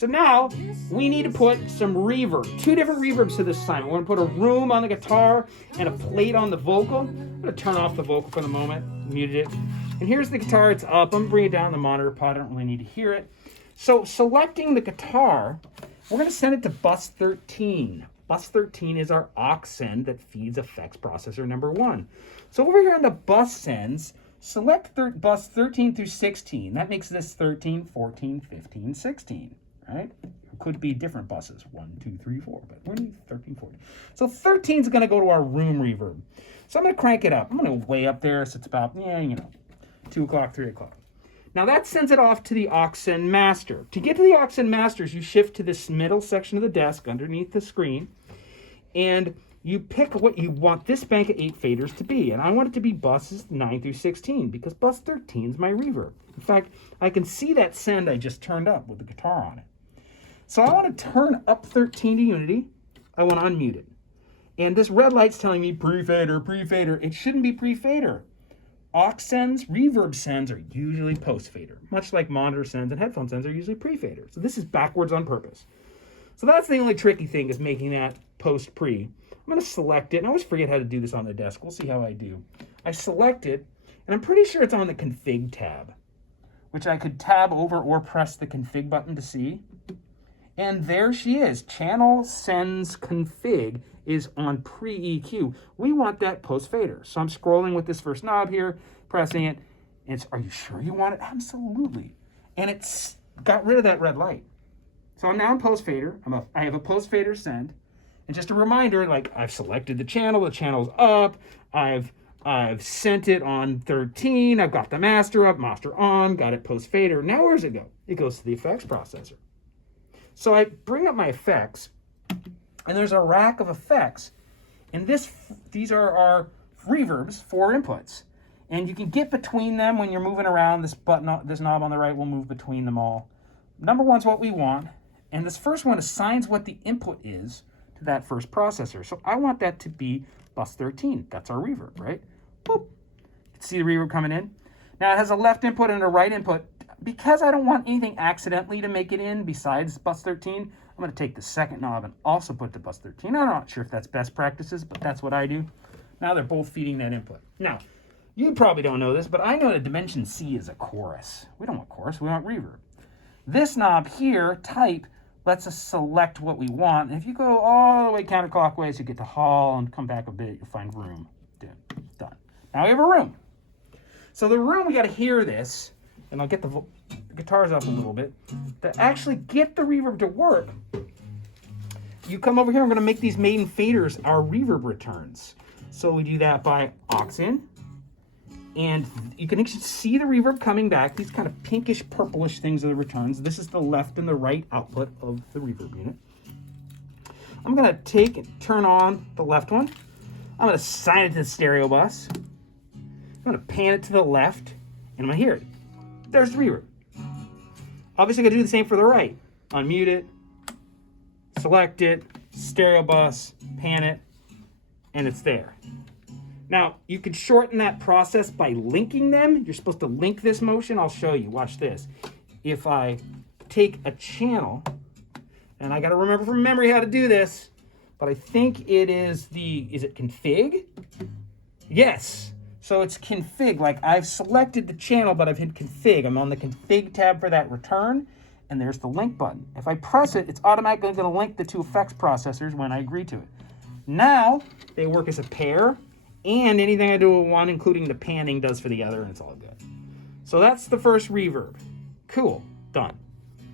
So now we need to put some reverb, 2 different reverbs to this assignment. We're gonna put a room on the guitar and a plate on the vocal. I'm gonna turn off the vocal for the moment, muted it. And here's the guitar, it's up. I'm gonna bring it down the monitor pod, I don't really need to hear it. So selecting the guitar, we're gonna send it to bus 13. Bus 13 is our aux send that feeds effects processor number 1. So over here on the bus sends, select bus 13 through 16. That makes this 13, 14, 15, 16. Right? It could be different buses, 1, 2, 3, 4, but we're in 13, 14. So 13 is going to go to our room reverb. So I'm going to crank it up. I'm going to way up there, so it's about, 2 o'clock, 3 o'clock. Now that sends it off to the aux send master. To get to the aux send masters, you shift to this middle section of the desk underneath the screen, and you pick what you want this bank of 8 faders to be. And I want it to be buses 9 through 16 because bus 13 is my reverb. In fact, I can see that send I just turned up with the guitar on it. So I want to turn up 13 to unity. I want to unmute it. And this red light's telling me pre-fader, pre-fader. It shouldn't be pre-fader. Aux sends, reverb sends are usually post-fader, much like monitor sends and headphone sends are usually pre-fader. So this is backwards on purpose. So that's the only tricky thing, is making that post-pre. I'm going to select it, and I always forget how to do this on the desk. We'll see how I do. I select it, and I'm pretty sure it's on the config tab, which I could tab over or press the config button to see. And there she is. Channel sends config is on pre-EQ. We want that post-fader. So I'm scrolling with this first knob here, pressing it. And it's, are you sure you want it? Absolutely. And it's got rid of that red light. So I'm now in post-fader. I have a post-fader send. And just a reminder, like, I've selected the channel's up. I've sent it on 13. I've got the master up, master on, got it post-fader. Now where does it go? It goes to the effects processor. So I bring up my effects, and there's a rack of effects, and these are our reverbs, 4 inputs, and you can get between them when you're moving around. This knob on the right will move between them all. Number 1's what we want, and this first one assigns what the input is to that first processor. So I want that to be bus 13. That's our reverb, right? Boop. You can see the reverb coming in. Now it has a left input and a right input. Because I don't want anything accidentally to make it in besides bus 13, I'm going to take the second knob and also put it to bus 13. I'm not sure if that's best practices, but that's what I do. Now they're both feeding that input. Now, you probably don't know this, but I know that dimension C is a chorus. We don't want chorus, we want reverb. This knob here, type, lets us select what we want. And if you go all the way counterclockwise, you get to hall and come back a bit, you'll find room. Done. Now we have a room. So the room, we got to hear this. And I'll get the guitars up a little bit. To actually get the reverb to work, you come over here. I'm going to make these maiden faders our reverb returns. So we do that by aux in. And you can actually see the reverb coming back. These kind of pinkish, purplish things are the returns. This is the left and the right output of the reverb unit. I'm going to take and turn on the left one. I'm going to assign it to the stereo bus. I'm going to pan it to the left, and I'm going to hear it. There's the reverb. Obviously, I'm going to do the same for the right. Unmute it, select it, stereo bus, pan it, and it's there. Now, you can shorten that process by linking them. You're supposed to link this motion. I'll show you. Watch this. If I take a channel, and I got to remember from memory how to do this, but I think it is is it config? Yes. So it's config, like I've selected the channel, but I've hit config. I'm on the config tab for that return, and there's the link button. If I press it, it's automatically going to link the 2 effects processors when I agree to it. Now, they work as a pair, and anything I do with one, including the panning, does for the other, and it's all good. So that's the first reverb. Cool, done.